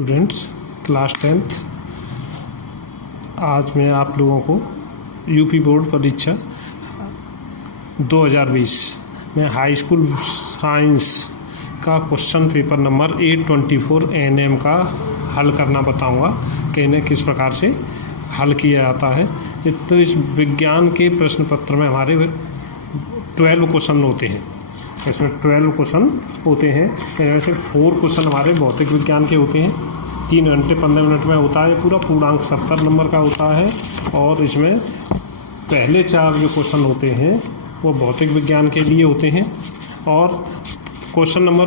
Students, class 10th। आज मैं आप लोगों को यूपी बोर्ड परीक्षा 2020 में हाई स्कूल साइंस का क्वेश्चन पेपर नंबर 824 NM का हल करना बताऊंगा कि इन्हें किस प्रकार से हल किया जाता है। तो इस विज्ञान के प्रश्न पत्र में हमारे 12 क्वेश्चन होते हैं। इसमें 12 क्वेश्चन होते हैं। इनमें से 4 क्वेश्चन हमारे भौतिक विज्ञान के होते हैं। 3 घंटे 15 मिनट में होता है। पूरा पूर्णांक 70 नंबर का होता है। और इसमें पहले 4 जो क्वेश्चन होते हैं वो भौतिक विज्ञान के लिए होते हैं। और क्वेश्चन नंबर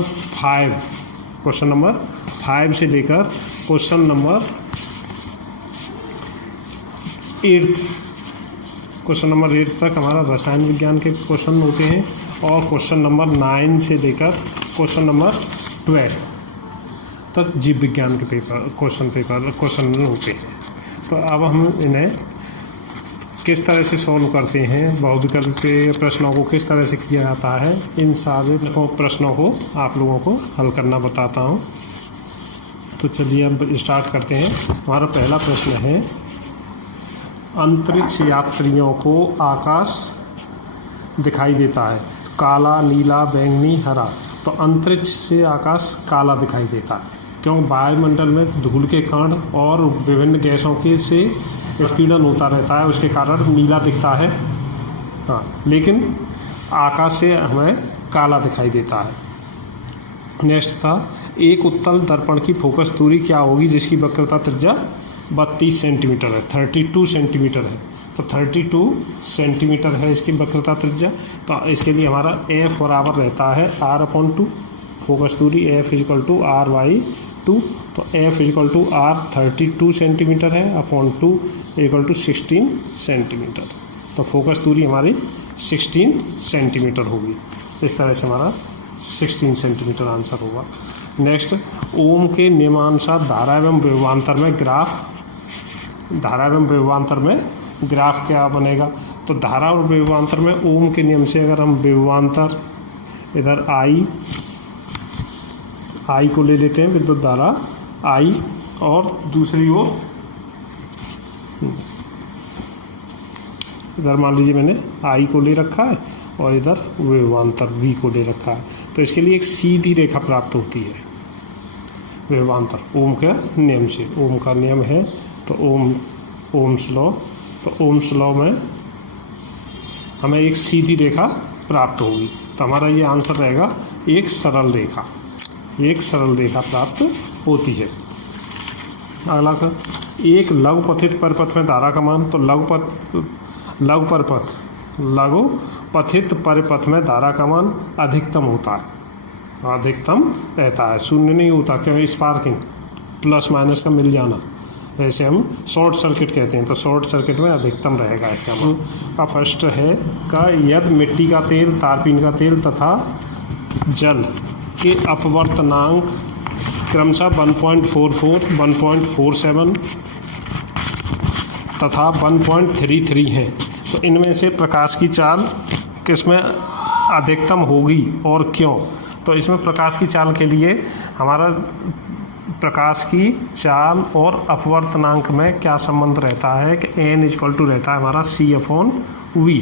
5 से लेकर क्वेश्चन नंबर 8 तक हमारा रसायन विज्ञान के क्वेश्चन होते हैं। और क्वेश्चन नंबर 9 से लेकर क्वेश्चन नंबर 12 तक जीव विज्ञान के क्वेश्चन होते हैं। तो अब हम इन्हें किस तरह से सॉल्व करते हैं, बहुविकल्पीय प्रश्नों को किस तरह से किया जाता है, इन सारे प्रश्नों को आप लोगों को हल करना बताता हूँ। तो चलिए अब स्टार्ट करते हैं। हमारा पहला प्रश्न है, अंतरिक्ष यात्रियों को आकाश दिखाई देता है, काला, नीला, बैंगनी, हरा। तो अंतरिक्ष से आकाश काला दिखाई देता है क्योंकि वायुमंडल में धूल के कण और विभिन्न गैसों के से स्पीडन होता रहता है, उसके कारण नीला दिखता है। हाँ, लेकिन आकाश से हमें काला दिखाई देता है। नेक्स्ट था, एक उत्तल दर्पण की फोकस दूरी क्या होगी जिसकी वक्रता त्रिज्या 32 सेंटीमीटर है, 32 सेंटीमीटर है। तो 32 सेंटीमीटर है इसकी वक्रता त्रिज्या। तो इसके लिए हमारा F बराबर रहता है R/2, फोकस दूरी F = R/2। तो F = R 32 सेंटीमीटर है, /2 = 16 सेंटीमीटर। तो फोकस दूरी हमारी 16 सेंटीमीटर होगी। इस तरह से हमारा 16 सेंटीमीटर आंसर होगा। नेक्स्ट, ओम के नियमानुसार धारा एवं विभवांतर में ग्राफ क्या बनेगा। तो धारा और विभवांतर में ओम के नियम से अगर हम विभवांतर इधर I को ले लेते हैं, विद्युत धारा I, और दूसरी ओर इधर मान लीजिए मैंने I को ले रखा है और इधर विभवांतर V को ले रखा है। तो इसके लिए एक सीधी रेखा प्राप्त होती है विभवांतर ओम के नियम से। ओम का नियम है तो ओम्स लॉ। तो ओम्स लॉ में हमें एक सीधी रेखा प्राप्त होगी। तो हमारा ये आंसर रहेगा एक सरल रेखा प्राप्त होती है। अगला का, एक लघुपथित परिपथ में धारा का मान। तो लघुपथित परिपथ में धारा का मान अधिकतम होता है, अधिकतम रहता है, शून्य नहीं होता। क्योंकि स्पार्किंग प्लस माइनस का मिल जाना, वैसे हम शॉर्ट सर्किट कहते हैं। तो शॉर्ट सर्किट में अधिकतम रहेगा इसका मान। का फर्स्ट है का, यदि मिट्टी का तेल, तारपीन का तेल तथा जल के अपवर्तनांक क्रमशः 1.44, 1.47 तथा 1.33 हैं, तो इनमें से प्रकाश की चाल किसमें अधिकतम होगी और क्यों। तो इसमें प्रकाश की चाल के लिए हमारा प्रकाश की चाल और अपवर्तनांक में क्या संबंध रहता है कि n = रहता है हमारा C/V।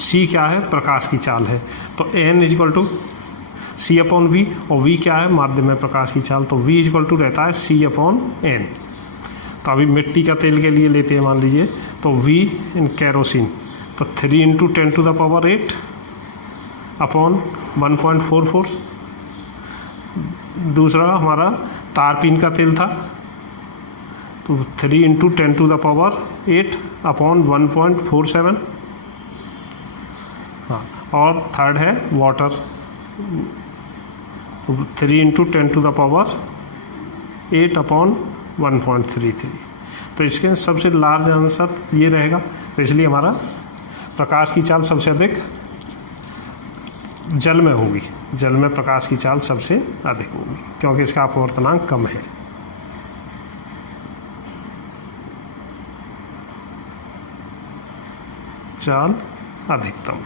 C क्या है, प्रकाश की चाल है। तो n = C/V और V क्या है, माध्यम में प्रकाश की चाल। तो V = रहता है C/N। तो अभी मिट्टी का तेल के लिए लेते हैं मान लीजिए, तो V इन केरोसिन, तो 3 × 10⁸ 1/44। दूसरा हमारा तारपीन का तेल था, तो 3 × 10⁸ 1/1.47। हाँ, और थर्ड है वाटर, तो 3 × 10⁸ 1/1.33। तो इसके सबसे लार्ज आंसर ये रहेगा। तो इसलिए हमारा प्रकाश की चाल सबसे अधिक जल में होगी, जल में प्रकाश की चाल सबसे अधिक होगी क्योंकि इसका अपवर्तनांक कम है। चाल अधिकतम।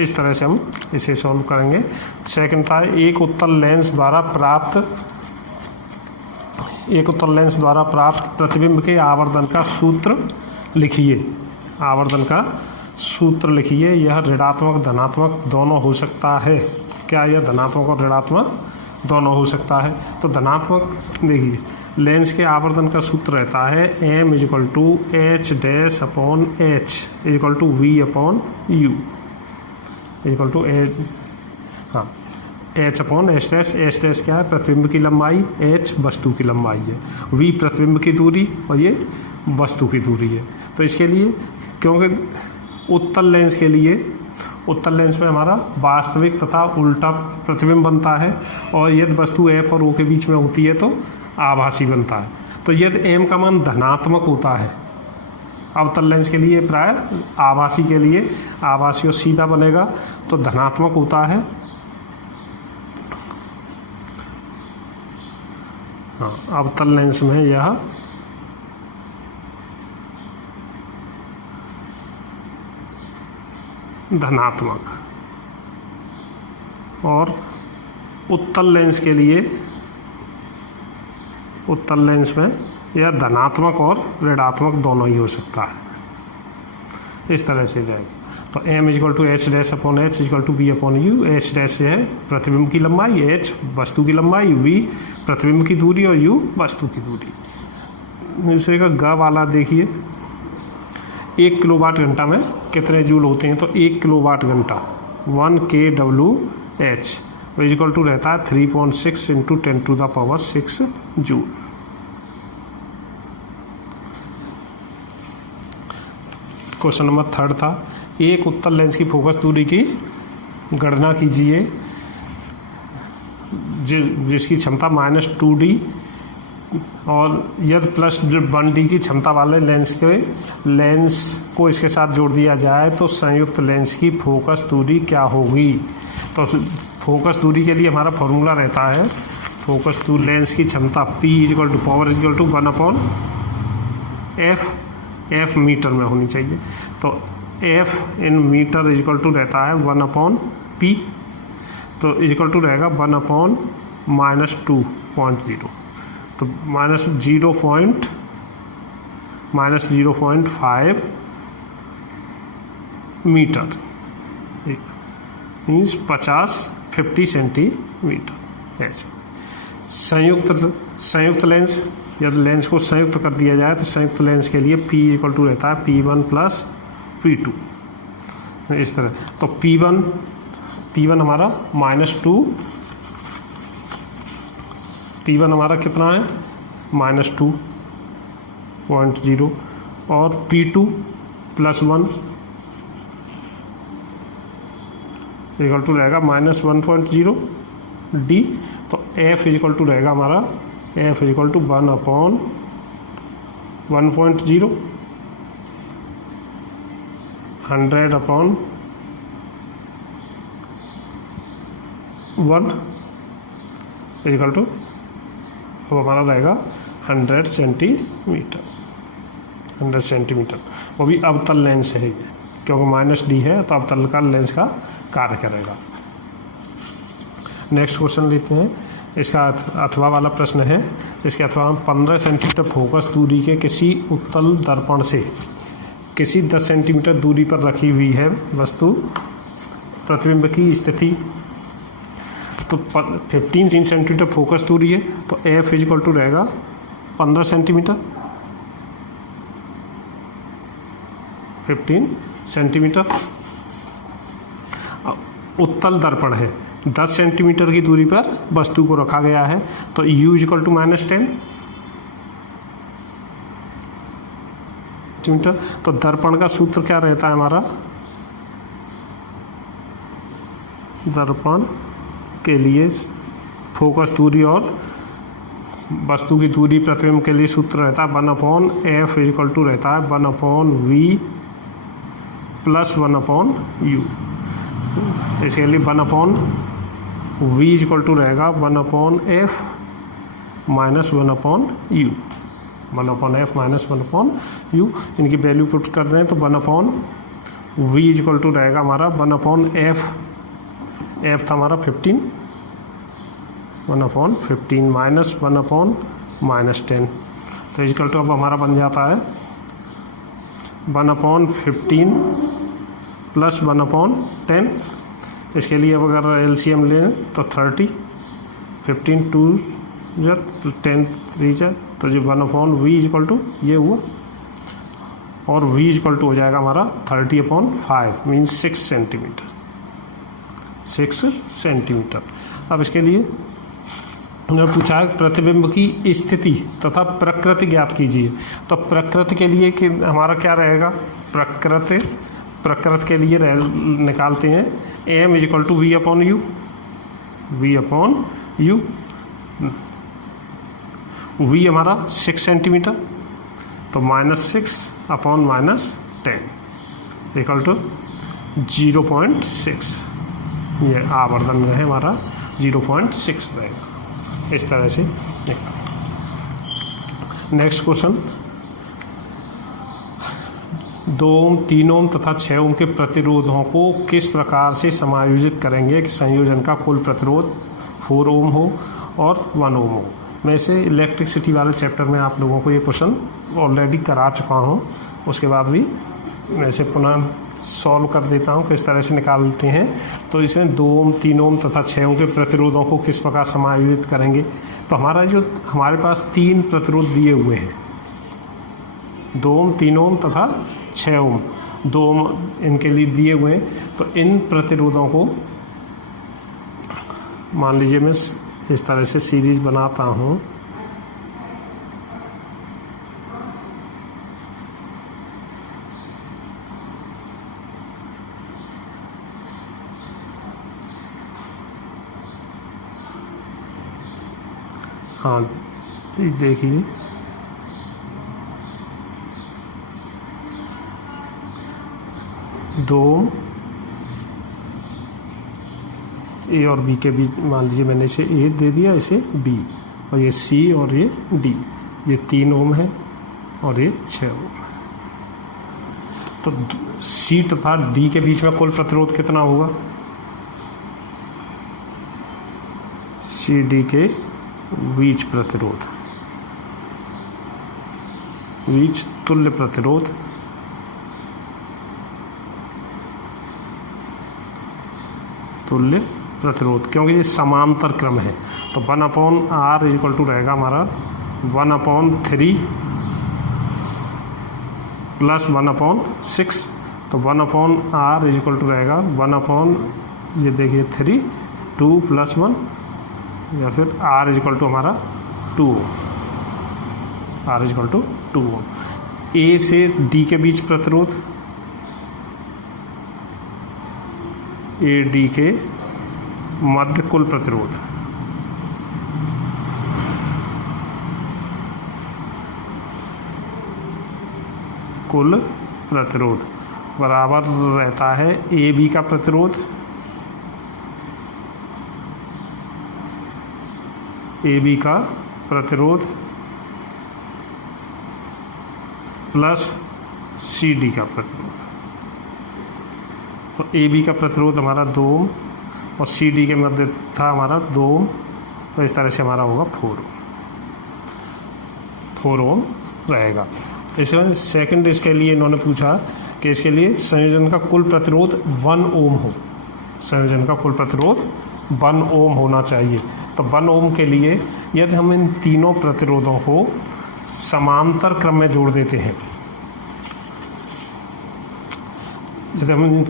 इस तरह से हम इसे सॉल्व करेंगे। सेकंड था एक उत्तल लेंस द्वारा प्राप्त प्रतिबिंब के आवर्धन का सूत्र लिखिए। आवर्धन का सूत्र लिखिए। यह ऋणात्मक धनात्मक दोनों हो सकता है। क्या यह धनात्मक और ऋणात्मक दोनों हो सकता है? तो धनात्मक देखिए, लेंस के आवर्धन का सूत्र रहता है m is equal to H dash upon H is equal to v upon u is equal to H upon H dash. H dash क्या है? प्रतिबिंब की लंबाई। एच वस्तु की लंबाई है। वी प्रतिबिंब की दूरी और ये वस्तु की दूरी है। तो इसके लिए, क्योंकि उत्तल लेंस के लिए, उत्तल लेंस में हमारा वास्तविक तथा उल्टा प्रतिबिंब बनता है, और यदि वस्तु एफ और ओ के बीच में होती है तो आभासी बनता है। तो यदि एम का मान धनात्मक होता है अवतल लेंस के लिए, प्राय आभासी के लिए, आभासी और सीधा बनेगा तो धनात्मक होता है। हाँ, अवतल लेंस में यह धनात्मक, और उत्तल लेंस के लिए, उत्तल लेंस में यह धनात्मक और ऋणात्मक दोनों ही हो सकता है। इस तरह से जाएगा। तो m is equal to H dash upon H is equal to v upon u. H dash से है प्रतिबिंब की लंबाई, एच वस्तु की लंबाई, वी प्रतिबिंब की दूरी और यू वस्तु की दूरी। दूसरे का ग वाला देखिए, 1 किलोवाट घंटा में कितने जूल होते हैं? तो 1 किलोवाट घंटा 1 kWh इजिकल टू रहता है 3.6 इंटू 10⁶ जूल। क्वेश्चन नंबर 3 था, एक उत्तल लेंस की फोकस दूरी की गणना कीजिए जिसकी क्षमता -2D और यदि +1D की क्षमता वाले लेंस को इसके साथ जोड़ दिया जाए तो संयुक्त लेंस की फोकस दूरी क्या होगी? तो फोकस दूरी के लिए हमारा फॉर्मूला रहता है, फोकस दूरी लेंस की क्षमता P is equal to power is equal to 1/f, f metre में होनी चाहिए। तो f in metre is equal to रहता है 1/p, तो इजिकल टू रहेगा 1/-2.0, तो -0.5 मीटर मीन्स 50 सेंटीमीटर ऐसे। संयुक्त लेंस, यदि लेंस को संयुक्त कर दिया जाए तो संयुक्त लेंस के लिए P इक्वल टू रहता है P1 प्लस P2 इस तरह। तो P1 हमारा -2, P1 हमारा कितना है? -2.0 और P2 +1 इक्वल टू रहेगा -1.0 D। तो F इक्वल टू रहेगा हमारा F equal to 1/1.0 100/1 equal to, अब हमारा रहेगा 100 सेंटीमीटर। वो भी अवतल लेंस है क्योंकि -D है तो अवतल का लेंस का कार्य करेगा। नेक्स्ट क्वेश्चन लेते हैं। इसका अथवा वाला प्रश्न है। इसके अथवा 15 सेंटीमीटर फोकस दूरी के किसी उत्तल दर्पण से किसी 10 सेंटीमीटर दूरी पर रखी हुई है वस्तु प्रतिबिंब की स्थिति। तो 15 सेंटीमीटर फोकस दूरी है तो F इक्वल टू रहेगा 15 सेंटीमीटर, 15 सेंटीमीटर। उत्तल दर्पण है, 10 सेंटीमीटर की दूरी पर वस्तु को रखा गया है तो U इक्वल टू -10 सेंटीमीटर। तो दर्पण का सूत्र क्या रहता है हमारा? दर्पण के लिए फोकस दूरी और वस्तु की दूरी प्रतिबिंब के लिए सूत्र रहता है 1/f इक्वल टू रहता है 1/v प्लस 1/u। इसके लिए 1/v इक्वल टू रहेगा 1/f minus 1/u, 1/f minus 1/u। इनकी वैल्यू पुट कर दें तो 1/v V इक्वल टू रहेगा हमारा 1/f, f था हमारा 15, 1/15 माइनस 1/-10, तो इक्वल टू अब हमारा बन जाता है 1/15 प्लस 1/10। इसके लिए अब अगर एलसीएम लें तो 30, 15 2 10 3 तो जो 1/v इक्वल टू ये हुआ, और v इक्वल टू हो जाएगा हमारा 30/5 मीन्स 6 सेंटीमीटर, 6 सेंटीमीटर। अब इसके लिए उन्होंने पूछा है प्रतिबिंब की स्थिति तथा प्रकृति ज्ञात कीजिए। तो प्रकृति के लिए कि हमारा क्या रहेगा, प्रकृति के लिए निकालते हैं m equal to v/u, v हमारा 6 सेंटीमीटर, तो -6/-10 इक्वल टू 0.6, ये आवर्धन है हमारा 0.6 रहेगा। इस तरह से नेक्स्ट क्वेश्चन, 2 ओम, 3 ओम तथा 6 ओम के प्रतिरोधों को किस प्रकार से समायोजित करेंगे कि संयोजन का कुल प्रतिरोध 4 ओम हो और 1 ओम हो। मैं इसे इलेक्ट्रिसिटी वाले चैप्टर में आप लोगों को ये क्वेश्चन ऑलरेडी करा चुका हूँ, उसके बाद भी मैं इसे पुनः सॉल्व कर देता हूँ किस तरह से निकालते हैं। तो इसमें 2 ओम, 3 ओम तथा 6 ओम के प्रतिरोधों को किस प्रकार समायोजित करेंगे। तो हमारे पास 3 प्रतिरोध दिए हुए हैं, 2 ओम, 3 ओम तथा 6 ओम, 2 ओम इनके लिए दिए हुए हैं। तो इन प्रतिरोधों को मान लीजिए मैं इस तरह से सीरीज बनाता हूँ, हाँ देखिए 2 ए और बी के बीच, मान लीजिए मैंने इसे ए दे दिया, इसे बी, और ये सी और ये डी, ये 3 ओम है और ये 6 ओम। तो सी तथा डी के बीच में कुल प्रतिरोध कितना होगा, सी डी के बीच प्रतिरोध, बीच तुल्य प्रतिरोध, तुल्य प्रतिरोध, क्योंकि ये समांतर क्रम है। तो 1/r इक्वल टू रहेगा हमारा 1/3 प्लस 1/6, तो 1/r इक्वल टू रहेगा 1/, ये देखिए 3, 2 + 1, या फिर r इक्वल टू हमारा 2, r इक्वल टू 2 ओम। ए से डी के बीच प्रतिरोध, ए डी के मध्य कुल प्रतिरोध, कुल प्रतिरोध बराबर रहता है ए बी का प्रतिरोध, ए बी का प्रतिरोध प्लस सी डी का प्रतिरोध। तो ए बी का प्रतिरोध हमारा 2 ओम और सी डी के मध्य था हमारा 2 ओम, तो इस तरह से हमारा होगा 4 ओम रहेगा। इसमें सेकंड इसके लिए इन्होंने पूछा कि इसके लिए संयोजन का कुल प्रतिरोध 1 ओम हो, संयोजन का कुल प्रतिरोध 1 ओम होना चाहिए। तो 1 ओम के लिए यदि हम इन तीनों प्रतिरोधों को समांतर क्रम में जोड़ देते हैं, यदि हम इन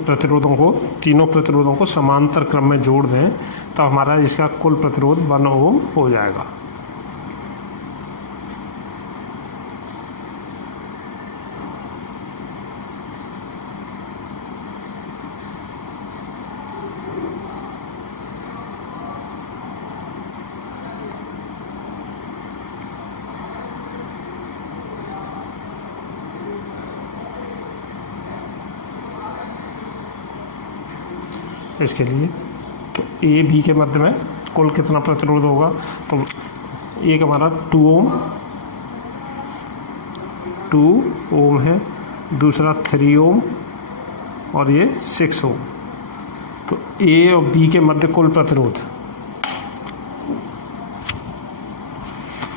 तीनों प्रतिरोधों को समांतर क्रम में जोड़ दें तो हमारा इसका कुल प्रतिरोध 1 ओम हो जाएगा। इसके लिए तो ए बी के मध्य में कुल कितना प्रतिरोध होगा, तो एक हमारा 2 ओम है, दूसरा 3 ओम और ये 6 ओम। तो ए और बी के मध्य कुल प्रतिरोध,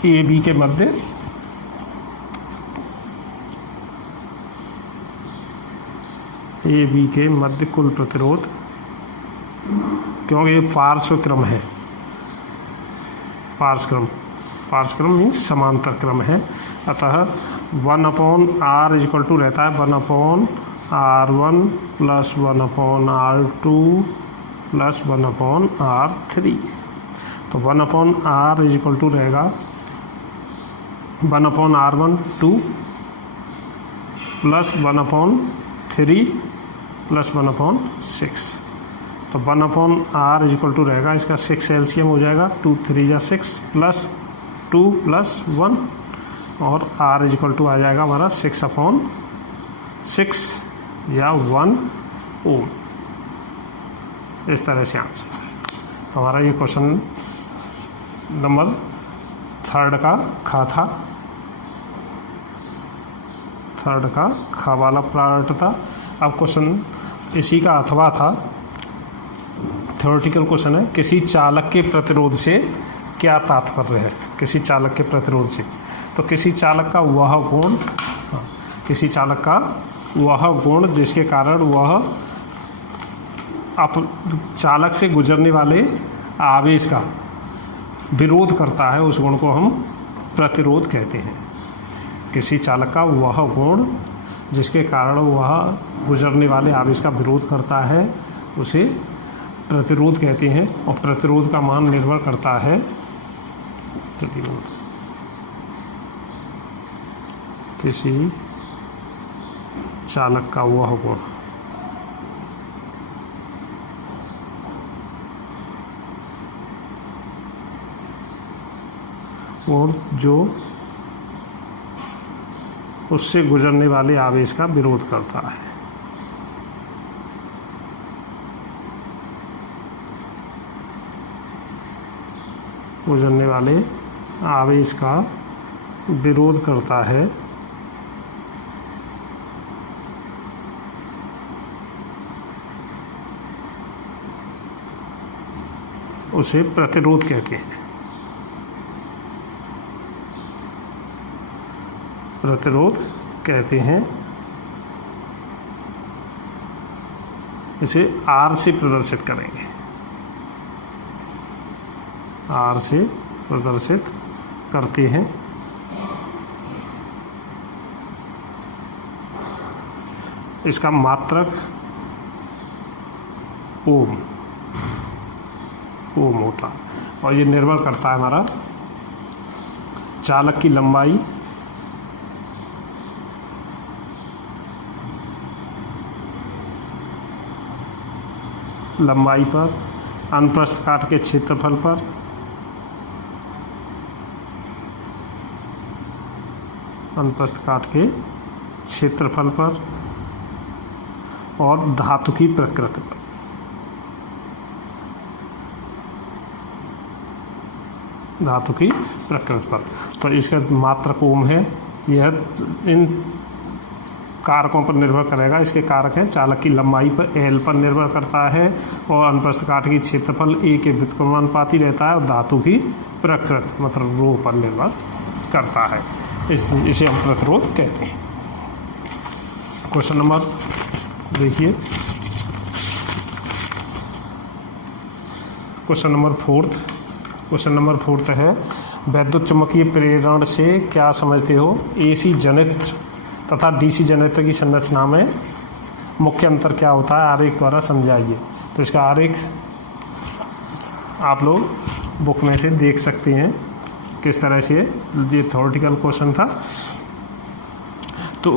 ए बी के मध्य कुल प्रतिरोध, क्योंकि ये पार्श्व क्रम है, पार्श्व मीन्स समांतर क्रम है, अतः 1/r इक्वल टू रहता है 1/r1 plus 1/r2 plus 1/r3। तो 1/r इक्वल टू रहेगा 1/r1 2 प्लस 1/3 प्लस 1/6। तो 1/r इक्वल टू रहेगा, इसका 6 एलसीएम हो जाएगा, 2 3 जा 6 प्लस 2 प्लस 1, और r इक्वल टू आ जाएगा हमारा 6/6 या 1 ओम। इस तरह से आंसर है। तो हमारा ये क्वेश्चन नंबर 3 का खा था, 3 का खा वाला पार्ट था। अब क्वेश्चन इसी का अथवा था, थ्योरेटिकल क्वेश्चन है, किसी चालक के प्रतिरोध से क्या तात्पर्य है? किसी चालक के प्रतिरोध से, तो किसी चालक का वह गुण, किसी चालक का वह गुण जिसके कारण वह चालक से गुजरने वाले आवेश का विरोध करता है, उस गुण को हम प्रतिरोध कहते हैं। किसी चालक का वह गुण जिसके कारण वह गुजरने वाले आवेश का विरोध करता है, उसे प्रतिरोध कहते हैं। और प्रतिरोध का मान निर्भर करता है किसी चालक का वह गुण, और जो उससे गुजरने वाले आवेश का विरोध करता है। गुजरने वाले आवेश का विरोध करता है, उसे प्रतिरोध कहते हैं। प्रतिरोध कहते हैं। इसे R से प्रदर्शित करेंगे, R से प्रदर्शित करते हैं। इसका मात्रक ओम होता है, और ये निर्भर करता है हमारा चालक की लंबाई, पर, अनुप्रस्थ काट के क्षेत्रफल पर, अनुप्रस्थ काट के क्षेत्रफल पर, और धातु की प्रकृति पर। धातु की प्रकृति पर। तो इसका मात्रक ओम है। यह इन कारकों पर निर्भर करेगा। इसके कारक हैं चालक की लंबाई पर, एल पर निर्भर करता है, और अनुप्रस्थ काट की क्षेत्रफल ए के व्युत्क्रमानुपाती रहता है, और धातु की प्रकृति मतलब रो पर निर्भर करता है। इसे हम प्रतिरोध कहते हैं। क्वेश्चन नंबर देखिए, क्वेश्चन नंबर 4। क्वेश्चन नंबर 4 है, वैद्युत चुम्बकीय प्रेरण से क्या समझते हो? एसी जनित्र तथा डीसी जनित्र की संरचना में मुख्य अंतर क्या होता है? आरेख द्वारा समझाइए। तो इसका आरेख आप लोग बुक में से देख सकते हैं किस तरह से। ये थ्योरेटिकल क्वेश्चन था। तो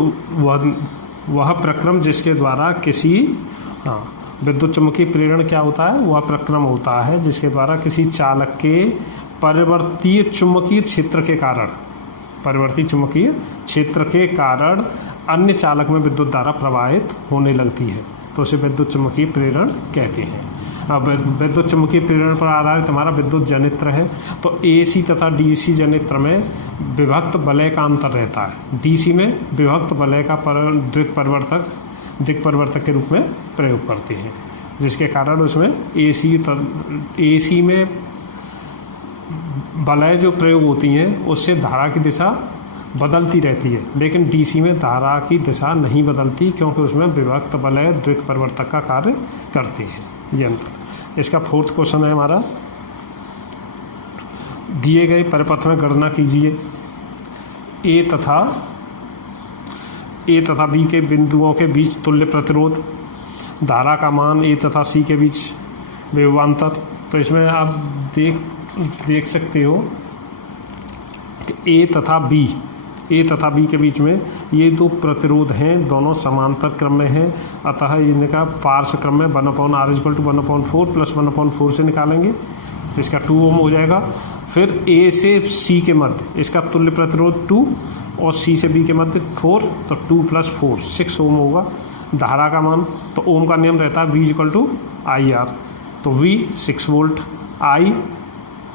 वह प्रक्रम जिसके द्वारा किसी विद्युत चुम्बकीय प्रेरण क्या होता है? वह प्रक्रम होता है जिसके द्वारा किसी चालक के परिवर्ती चुम्बकीय क्षेत्र के कारण, परिवर्ती चुम्बकीय क्षेत्र के कारण अन्य चालक में विद्युत धारा प्रवाहित होने लगती है, तो उसे विद्युत चुम्बकीय प्रेरण कहते हैं। अब विद्युत चुम्बकीय प्रेरण पर आधारित हमारा विद्युत जनित्र है। तो एसी तथा डीसी जनित्र में विभक्त वलय का अंतर रहता है। डीसी में विभक्त वलय का द्विक परिवर्तक दिक् परिवर्तक के रूप में प्रयोग करते हैं, जिसके कारण उसमें AC में बलय जो प्रयोग होती हैं उससे धारा की दिशा बदलती रहती है, लेकिन DC में धारा की दिशा नहीं बदलती, क्योंकि उसमें विभक्त बलय द्विक परिवर्तक का कार्य करते हैं। ये अंतर। इसका 4th क्वेश्चन है हमारा, दिए गए परिपथ में गणना कीजिए A तथा B के बिंदुओं के बीच तुल्य प्रतिरोध, धारा का मान A तथा C के बीच विभवांतर। तो इसमें आप देख सकते हो कि A तथा B के बीच में ये दो प्रतिरोध हैं, दोनों समांतर क्रम में हैं, अतः इनका पार्श्व क्रम में 1/r = 1/4 + 1/4 से निकालेंगे, इसका 2 ओम हो जाएगा। फिर A से C के मध्य इसका तुल्य प्रतिरोध 2 और C से B के मध्य 4, तो 2 + 4 6 ओम होगा। धारा का मान, तो ओम का नियम रहता है V = IR, तो V 6 वोल्ट, I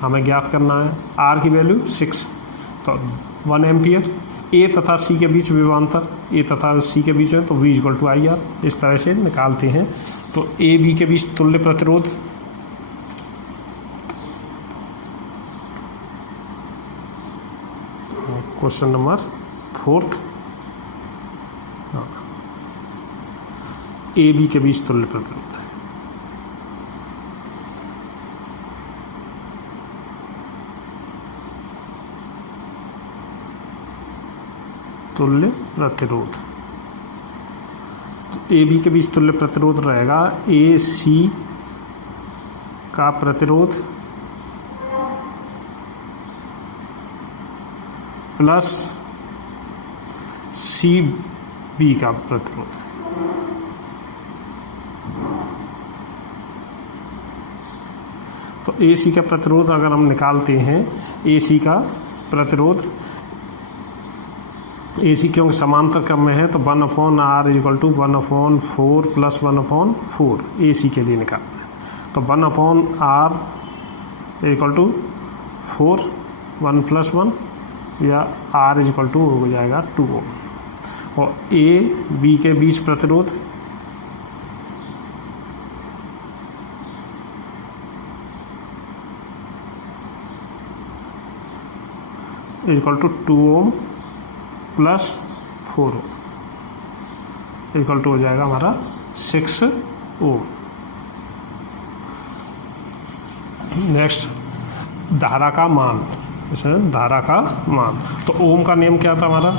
हमें ज्ञात करना है, R की वैल्यू 6, तो 1 एम्पियर। A तथा C के बीच विभवांतर, A तथा C के बीच में, तो V = IR, इस तरह से निकालते हैं। तो A B के बीच तुल्य प्रतिरोध, question number 4th, A B के बीच तुल्य प्रतिरोध है। तुल्य प्रतिरोध, तो A B के बीच तुल्य प्रतिरोध रहेगा AC का प्रतिरोध प्लस CB का प्रतिरोध। तो AC का प्रतिरोध अगर हम निकालते हैं, AC का प्रतिरोध, AC क्योंकि समांतर क्रम में है, तो 1/r = 1/4 + 1/4 AC के लिए निकालना है। तो 1/r = 4, 1 + 1, या R = हो जाएगा 2 ओम। और A B के बीच प्रतिरोध = 2 ओम + 4 ओम, हो जाएगा हमारा 6 ओम। नेक्स्ट, धारा का मान, इसमें धारा का मान, तो ओम का नियम क्या था हमारा,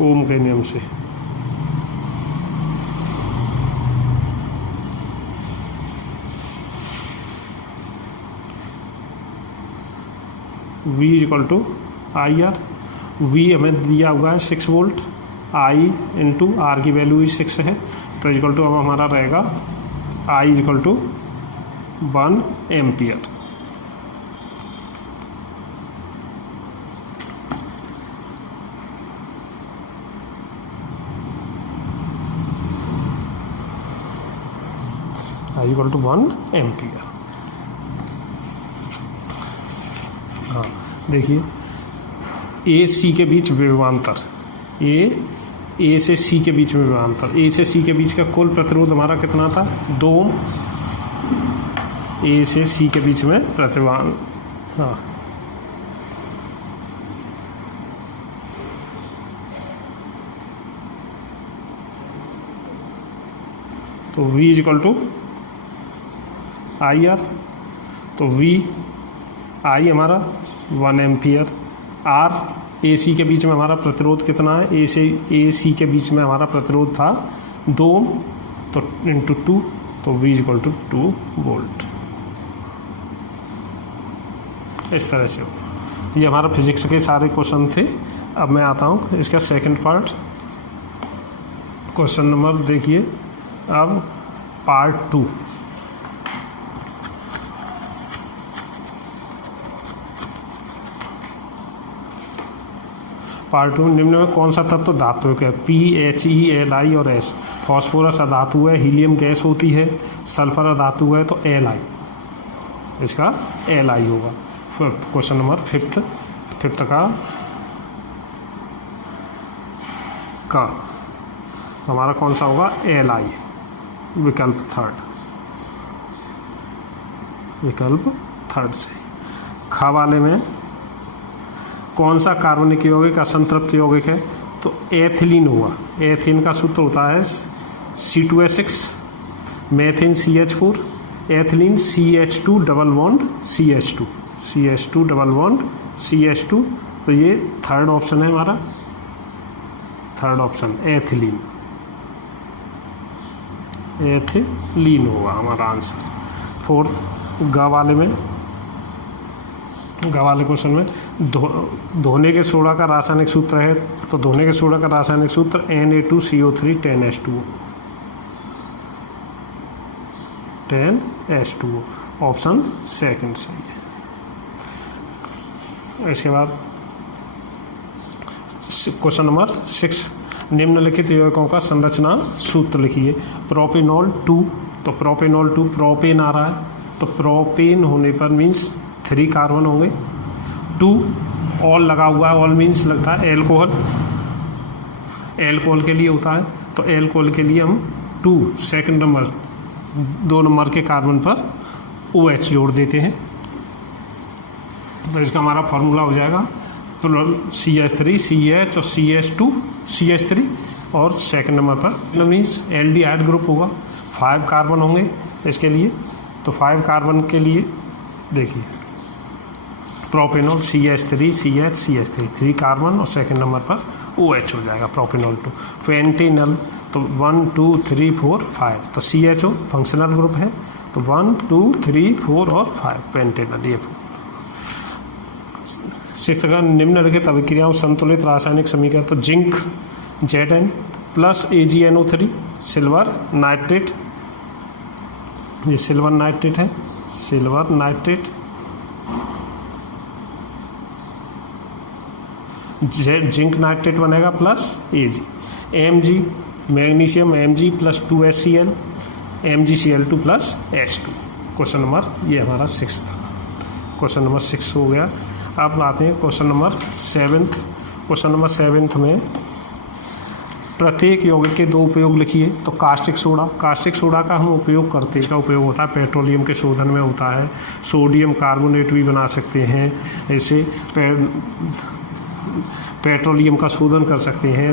ओम के नियम से V = IR, V हमें दिया हुआ है 6 वोल्ट, I × R की वैल्यू ही 6 है, तो अब हमारा रहेगा I = 1 एम्पियर। I = 1 ampere. हाँ, देखिए A C के बीच विभवांतर, A से C के बीच में विभवांतर, A से C के बीच का कुल प्रतिरोध हमारा कितना था, 2 ओम। A से C के बीच में प्रतिवान, हाँ, तो V = IR, तो I हमारा 1 एम्पियर, R AC के बीच में हमारा प्रतिरोध कितना है, A से AC के बीच में हमारा प्रतिरोध था 2 ओम, तो × 2, तो V = 2 वोल्ट। इस तरह से ये हमारा फिजिक्स के सारे क्वेश्चन थे। अब मैं आता हूँ इसका सेकंड पार्ट, क्वेश्चन नंबर देखिए अब पार्ट 2। पार्ट 2, निम्न में कौन सा तत्व धातु है, P, He, Li और S। फॉस्फोरस अधातु है, हीलियम गैस होती है, सल्फर अधातु है, तो Li, इसका Li होगा। क्वेश्चन नंबर 5th का तो हमारा कौन सा होगा, Li, विकल्प थर्ड से। ख वाले में कौन सा कार्बनिक यौगिक असंतृप्त यौगिक है, तो एथिलीन हुआ। एथिलीन का सूत्र होता है C2H6, मेथिन CH4, ethylene CH2 double bond CH2, तो ये थर्ड ऑप्शन है हमारा, थर्ड ऑप्शन एथिलीन होगा हमारा आंसर। फोर्थ ग वाले क्वेश्चन में धोने के सोडा का रासायनिक सूत्र है, तो धोने के सोडा का रासायनिक सूत्र Na2CO3 10H2O, ऑप्शन सेकंड सही है। इसके बाद क्वेश्चन नंबर 6, निम्नलिखित यौगिकों का संरचना सूत्र लिखिए। प्रोपेनॉल 2, तो प्रोपेनॉल 2 प्रोपेन आ रहा है, तो प्रोपेन होने पर मीन्स 3 कार्बन होंगे। 2 ऑल लगा हुआ है, ऑल मीन्स लगता है एल्कोहल के लिए होता है, तो एल्कोहल के लिए हम 2 सेकंड नंबर 2 नंबर के कार्बन पर OH जोड़ देते हैं, तो इसका हमारा फॉर्मूला हो जाएगा CH3 CH और CH2 CH3, और सेकंड नंबर पर मीन्स एल्डिहाइड ग्रुप होगा, 5 कार्बन होंगे इसके लिए, तो 5 कार्बन के लिए देखिए प्रोपेनॉल CH3 CH3 3 कार्बन और सेकंड नंबर पर OH हो जाएगा प्रोपेनॉल 2। पेंटेनल तो 1 2 3 4 5, तो CHO फंक्शनल ग्रुप है, तो 1 2 3 4 और 5 पेंटेनल। ये 6 का निम्नलिखित अभिक्रियाओं संतुलित रासायनिक समीकरण, तो zinc Zn plus AgNO3 silver nitrate, ये सिल्वर नाइट्रेट है, जिंक नाइट्रेट बनेगा plus Ag। Mg magnesium Mg plus 2HCl MgCl2 plus H2। Question number ये हमारा 6 था, क्वेश्चन नंबर 6 हो गया। अब आते हैं क्वेश्चन नंबर 7। क्वेश्चन नंबर 7 में प्रत्येक यौगिक के 2 उपयोग लिखिए। तो कास्टिक सोडा का हम उपयोग करते हैं, इसका उपयोग होता है पेट्रोलियम के शोधन में होता है, सोडियम कार्बोनेट भी बना सकते हैं, ऐसे पेट्रोलियम का शोधन कर सकते हैं।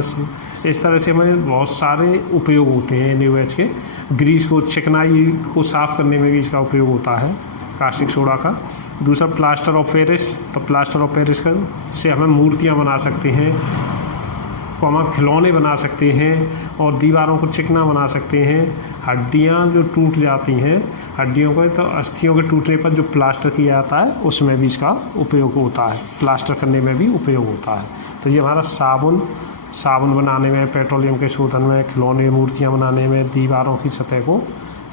इस तरह से हमें बहुत सारे उपयोग होते हैं NaOH के। ग्रीस को, चिकनाई को साफ करने में भी इसका उपयोग होता है कास्टिक सोडा का। दूसरा प्लास्टर ऑफ पेरिस, तो प्लास्टर ऑफ पेरिस का से हमें मूर्तियाँ बना सकते हैं, खिलौने बना सकते हैं, और दीवारों को चिकना बना सकते हैं। हड्डियाँ जो टूट जाती हैं, हड्डियों को, तो अस्थियों के टूटने पर जो प्लास्टर किया जाता है उसमें भी इसका उपयोग होता है, प्लास्टर करने में भी उपयोग होता है। तो ये हमारा साबुन बनाने में, पेट्रोलियम के शोधन में, खिलौने मूर्तियाँ बनाने में, दीवारों की सतह को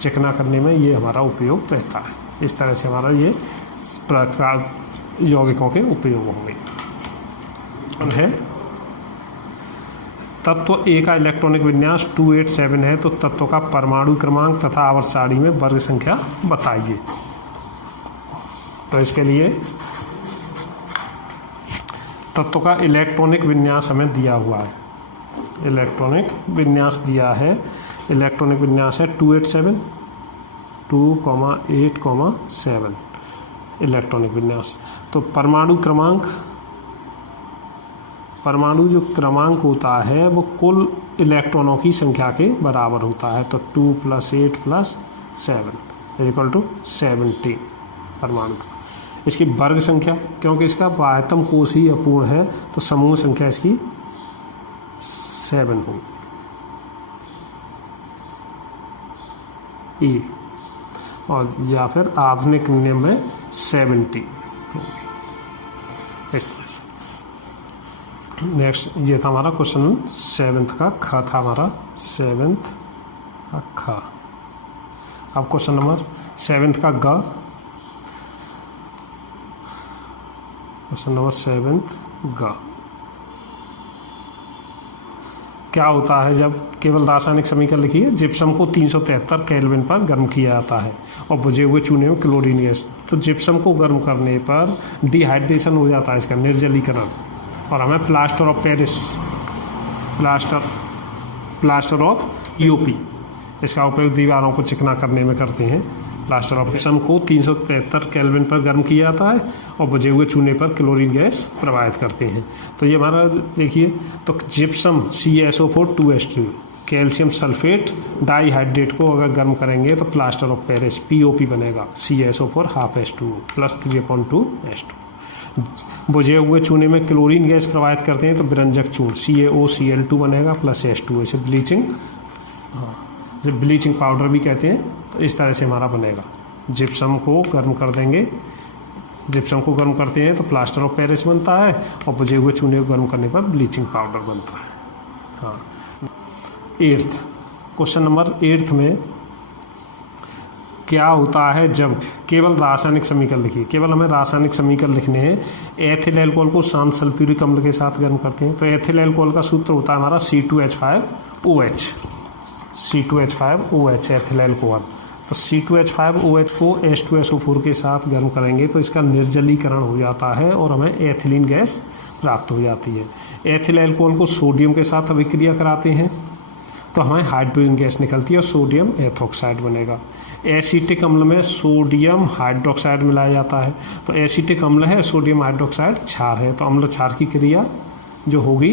चिकना करने में ये हमारा उपयोग रहता है। इस तरह से हमारा ये प्रकार यौगिकों के उपयोग होंगे। है तत्व A का इलेक्ट्रॉनिक विन्यास 287 है, तो तत्व का परमाणु क्रमांक तथा आवर्त सारणी में वर्ग संख्या बताइए। तो इसके लिए तत्व का इलेक्ट्रॉनिक विन्यास हमें दिया हुआ है, इलेक्ट्रॉनिक विन्यास दिया है, इलेक्ट्रॉनिक विन्यास है 287 2,8,7 इलेक्ट्रॉनिक विन्यास। तो परमाणु जो क्रमांक होता है वो कुल इलेक्ट्रॉनों की संख्या के बराबर होता है, तो 2 + 8 + 7 = 17 परमाणु। इसकी वर्ग संख्या, क्योंकि इसका बाह्यतम कोश ही अपूर्ण है, तो समूह संख्या इसकी 7 होगी। E और या फिर आधुनिक नियम में 70। इस तरह से नेक्स्ट ये था हमारा क्वेश्चन 7 का ख था हमारा 7 का ख। अब क्वेश्चन नंबर 7 का ग। क्वेश्चन नंबर 7 ग क्या होता है जब केवल रासायनिक समीकरण लिखिए। जिप्सम को 373 केल्विन पर गर्म किया जाता है और बुझे हुए चूने में क्लोरीन गैस। तो जिप्सम को गर्म करने पर डिहाइड्रेशन हो जाता है, इसका निर्जलीकरण, और हमें प्लास्टर प्लास्टर ऑफ पीओपी, इसका उपयोग दीवारों को चिकना करने में करते हैं। प्लास्टर ऑफ जिप्सम को 373 केल्विन पर गर्म किया जाता है और बुझे हुए चूने पर क्लोरीन गैस प्रवाहित करते हैं। तो ये हमारा देखिए, तो gypsum CaSO4 2H2 calcium sulphate dihydrate को अगर गर्म करेंगे तो प्लास्टर ऑफ पेरिस POP बनेगा, CaSO4 12H2O प्लस 3/2H2। बुझे हुए चूने में क्लोरीन गैस प्रवाहित करते हैं तो विरंजक चूर्ण CaOCl2 बनेगा प्लस H2O, इसे ब्लीचिंग, हाँ, जो ब्लीचिंग पाउडर भी कहते हैं। तो इस तरह से हमारा बनेगा। जिप्सम को गर्म कर देंगे, जिप्सम को गर्म करते हैं तो प्लास्टर ऑफ पेरिस बनता है और बुझे हुए चूने को गर्म करने पर ब्लीचिंग पाउडर बनता है। हाँ, 8th क्वेश्चन नंबर 8 में क्या होता है जब केवल रासायनिक समीकरण लिखिए, केवल हमें रासायनिक समीकरण लिखने हैं। एथिल अल्कोहल को शांत सल्फ्यूरिक अम्ल के साथ गर्म करते हैं तो एथिल अल्कोहल का सूत्र होता है हमारा C2H5OH, C2H5OH एथिल अल्कोहल। तो C2H5OH को H2SO4 के साथ गर्म करेंगे तो इसका निर्जलीकरण हो जाता है और हमें एथिलीन गैस प्राप्त हो जाती है। एथिल अल्कोहल को सोडियम के साथ अभिक्रिया कराते हैं तो हमें हाइड्रोजन गैस निकलती है और सोडियम एथोक्साइड बनेगा। एसिटिक अम्ल में सोडियम हाइड्रोक्साइड मिलाया जाता है तो एसिटिक अम्ल है, सोडियम हाइड्रोक्साइड क्षार है, तो अम्ल क्षार की क्रिया जो होगी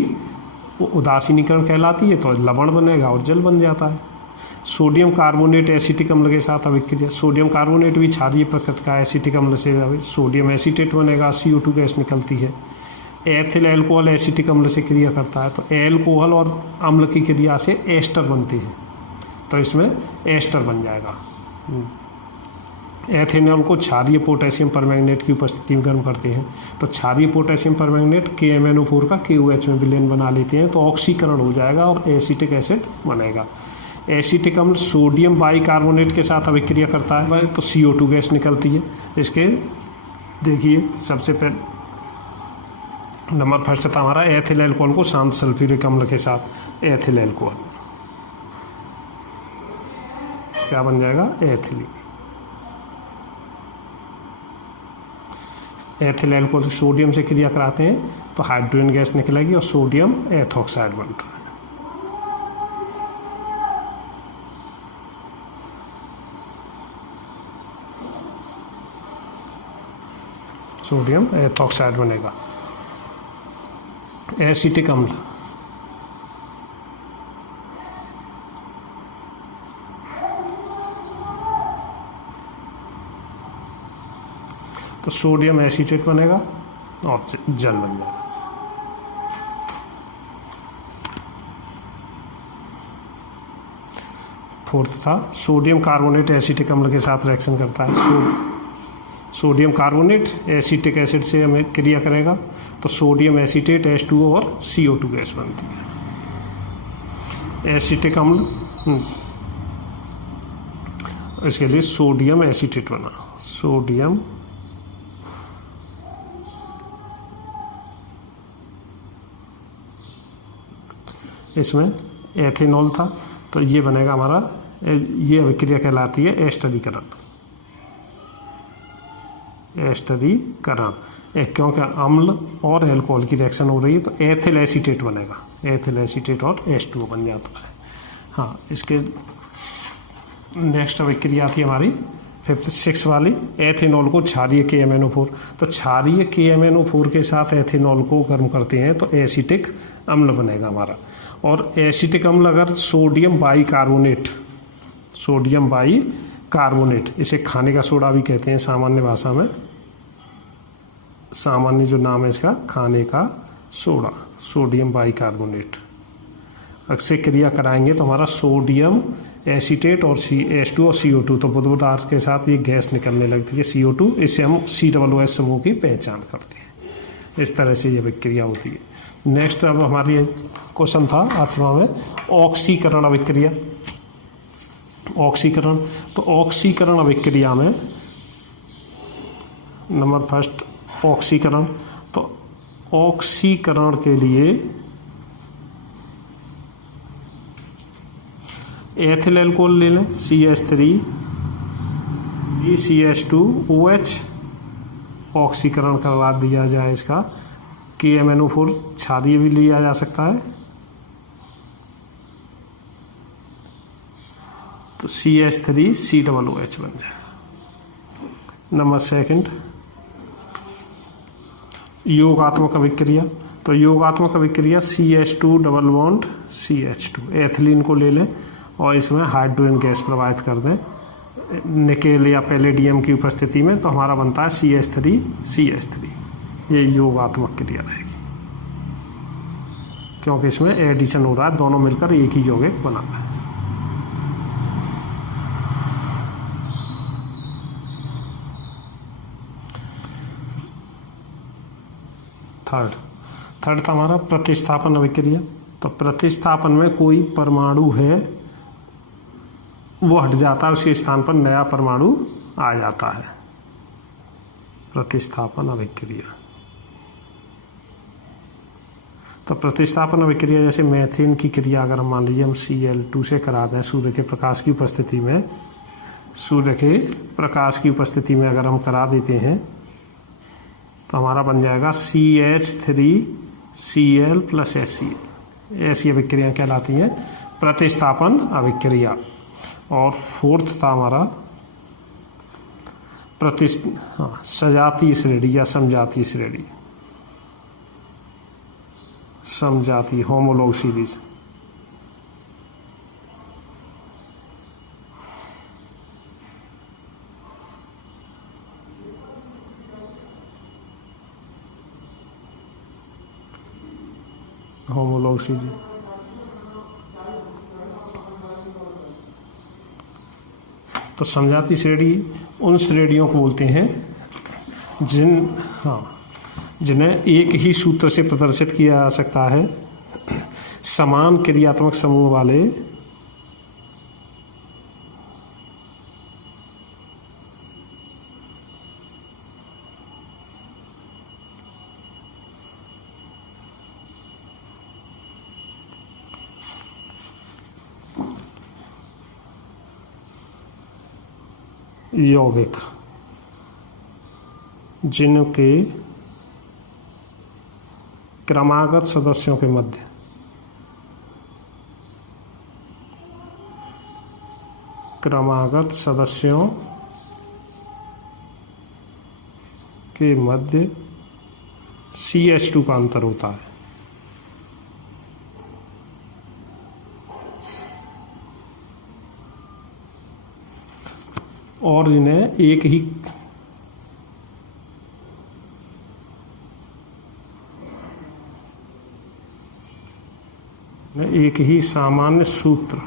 वो उदासीनीकरण कहलाती है, तो लवण बनेगा और जल बन जाता है। सोडियम कार्बोनेट एसिटिक अम्ल के साथ अभिक्रिया, सोडियम कार्बोनेट भी क्षारीय प्रकृति का एसिटिक अम्ल से सोडियम एसीटेट बनेगा, CO2 गैस निकलती है। एथिल अल्कोहल एसिटिक अम्ल से क्रिया करता है तो अल्कोहल और अम्ल की क्रिया से एस्टर बनती है, तो इसमें एस्टर बन जाएगा। एथेनॉल को क्षारीय पोटेशियम परमैंगनेट की उपस्थिति में गर्म करते हैं तो क्षारीय पोटेशियम परमैंगनेट KMnO4 का KOH में विलयन बना लेते हैं तो ऑक्सीकरण हो जाएगा और एसिटिक एसिड बनेगा। एसिटिक अम्ल सोडियम बाइकार्बोनेट के साथ अभिक्रिया करता है तो CO2 गैस निकलती है। इसके देखिए सबसे पहले नंबर फर्स्ट था हमारा एथिल अल्कोहल को शांत सल्फ्यूरिक अम्ल के साथ एथिल अल्कोहल क्या बन जाएगा, एथिलीन। एथिल अल्कोहल सोडियम से क्रिया कराते हैं तो हाइड्रोजन गैस निकलेगी और सोडियम एथोक्साइड बनता है। सोडियम एथोक्साइड बनेगा। एसिटिक अम्ल तो सोडियम एसीटेट बनेगा और जल बन जाएगा। फोर्थ था सोडियम कार्बोनेट एसिटिक अम्ल के साथ रिएक्शन करता है। सोडियम कार्बोनेट एसिटिक एसिड से हमें क्रिया करेगा तो सोडियम एसीटेट H2O और CO2 गैस बनती है। एसिटिक अम्ल इसके लिए सोडियम एसीटेट बना, सोडियम इसमें एथेनॉल था तो ये बनेगा हमारा, ये अभिक्रिया कहलाती है एस्टरीकरण। एस्टरीकरण क्योंकि अम्ल और अल्कोहल की रिएक्शन हो रही है तो एथिल एसीटेट बनेगा, एथिल एसीटेट और H2O बन जाता है। हाँ, इसके नेक्स्ट अभिक्रिया थी हमारी 6 वाली, एथेनॉल को क्षारीय KMnO4 तो क्षारीय KMnO4 के साथ एथेनॉल को गर्म करते हैं तो एसिटिक अम्ल बनेगा हमारा। और एसिटिक अम्ल अगर सोडियम बाइकार्बोनेट, इसे खाने का सोडा भी कहते हैं सामान्य भाषा में, सामान्य जो नाम है इसका खाने का सोडा, सोडियम बाइकार्बोनेट से क्रिया कराएंगे तो हमारा सोडियम एसीटेट और H2 और CO2 तो बुध पदार्थ के साथ ये गैस निकलने लगती है CO2, इससे हम COOH समूह की पहचान करते हैं। इस तरह से ये विक्रिया होती है। नेक्स्ट अब हमारी क्वेश्चन था 8वां में ऑक्सीकरण अभिक्रिया। ऑक्सीकरण तो ऑक्सीकरण अभिक्रिया में नंबर फर्स्ट ऑक्सीकरण, तो ऑक्सीकरण के लिए एथिल अल्कोहल ले लें CH3CH2OH, ऑक्सीकरण करवा दिया जाए इसका। KMnO4 क्षारीय भी लिया जा सकता है तो CH3COOH बन जाएगा। नंबर सेकंड, योगात्मक अभिक्रिया। तो योगात्मक अभिक्रिया CH2 double bond CH2, ethylene को ले लें और इसमें हाइड्रोजन गैस प्रवाहित कर दें निकेल या पैलेडियम की उपस्थिति में, तो हमारा बनता है CH3CH3। ये योगात्मक क्रिया रहेगी क्योंकि इसमें एडिशन हो रहा है, दोनों मिलकर एक ही यौगिक बना है। थर्ड था हमारा प्रतिस्थापन अभिक्रिया। तो प्रतिस्थापन में कोई परमाणु है वो हट जाता है, उसके स्थान पर नया परमाणु आ जाता है, प्रतिस्थापन अभिक्रिया। तो प्रतिस्थापन अभिक्रिया जैसे मेथेन की क्रिया अगर हम मान लीजिए हम Cl2 से करा दें सूर्य के प्रकाश की उपस्थिति में, सूर्य के प्रकाश की उपस्थिति में अगर हम करा देते हैं तो हमारा बन जाएगा CH3Cl + HCl। ऐसी अभिक्रियाएं कहलाती हैं प्रतिस्थापन अभिक्रिया। और फोर्थ था हमारा सजातीय श्रेणी या समजातीय श्रेणी, समजातीय होमोलॉग सीरीज। होमोलॉग सीरीज तो समजाती श्रेणी उन श्रेणियों को बोलते हैं जिन्हें एक ही सूत्र से प्रदर्शित किया जा सकता है, समान क्रियात्मक समूह वाले यौगिक, जिनके क्रमागत सदस्यों के मध्य CH2 का अंतर होता है। और जिन्हें एक ही सामान्य सूत्र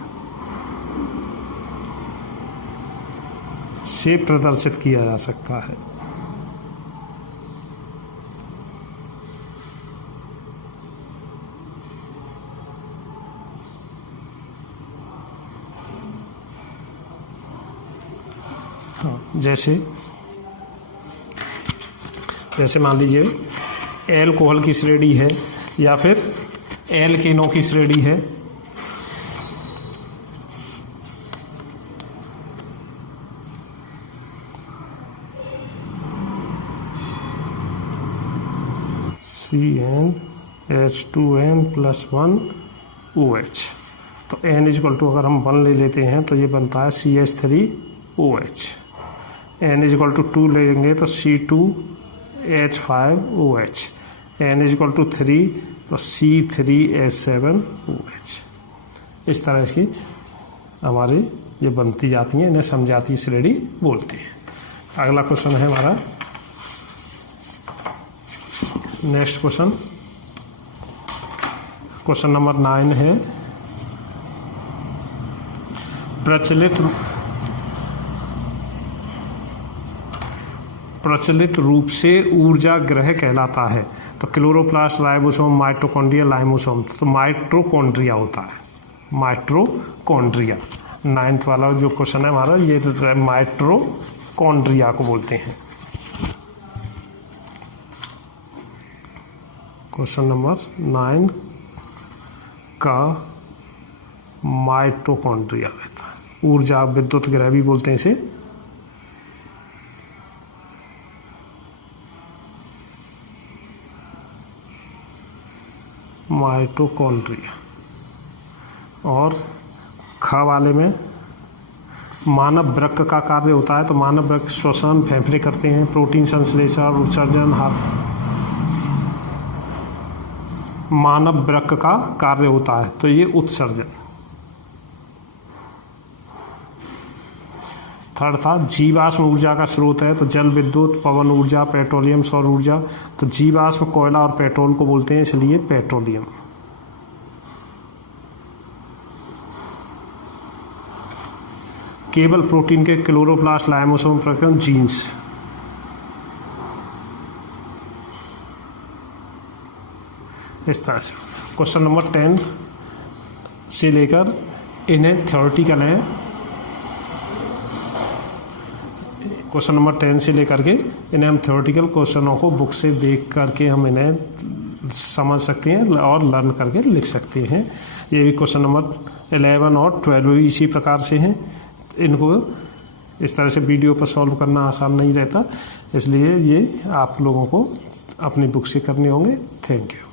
से प्रदर्शित किया जा सकता है। जैसे मान लीजिए एल्कोहल की श्रेणी है या फिर एल्केनों की श्रेणी है, CnH2n+1OH। तो n = अगर हम 1 ले लेते हैं तो ये बनता है CH3OH। n = 2 लेंगे तो C2H5OH। n = 3 तो C3H7OH। इस तरह की हमारी ये बनती जाती हैं, इन्हें समजातीय श्रेणी बोलते हैं। अगला क्वेश्चन है हमारा, नेक्स्ट क्वेश्चन नंबर 9 है, प्रचलित रूप से ऊर्जा ग्रह कहलाता है। तो क्लोरोप्लास्ट, राइबोसोम, माइटोकॉन्ड्रिया, लाइमोसोम। तो माइटोकॉन्ड्रिया होता है, माइटोकॉन्ड्रिया। 9th वाला जो क्वेश्चन है हमारा, ये माइटोकॉन्ड्रिया को बोलते हैं। क्वेश्चन नंबर 9 का माइटोकॉन्ड्रिया रहता है, ऊर्जा विद्युत ग्रह भी बोलते हैं इसे। माइटोकॉन्ड्रिया। और ख वाले में मानव वृक्क का कार्य होता है, तो मानव वृक्क श्वसन फेफड़े करते हैं, प्रोटीन संश्लेषण उत्सर्जन मानव वृक्क का कार्य होता है, तो ये उत्सर्जन। थर्ड था जीवाश्म ऊर्जा का स्रोत है, तो जल विद्युत, पवन ऊर्जा, पेट्रोलियम, सौर ऊर्जा। तो जीवाश्म कोयला और पेट्रोल को बोलते हैं, इसलिए पेट्रोलियम। केवल प्रोटीन के क्लोरोप्लास्ट लाइमोसोम प्रक्रम जीन्स। इस तरह से क्वेश्चन नंबर 10 से लेकर इन्हें थ्योरेटिकल है, क्वेश्चन नंबर 10 से लेकर के इन्हें हम थ्योरेटिकल क्वेश्चनों को बुक से देख करके हम इन्हें समझ सकते हैं और लर्न करके लिख सकते हैं। ये भी क्वेश्चन नंबर 11 और 12 भी इसी प्रकार से हैं। इनको इस तरह से वीडियो पर सॉल्व करना आसान नहीं रहता, इसलिए ये आप लोगों को अपनी बुक से करने होंगे। Thank you.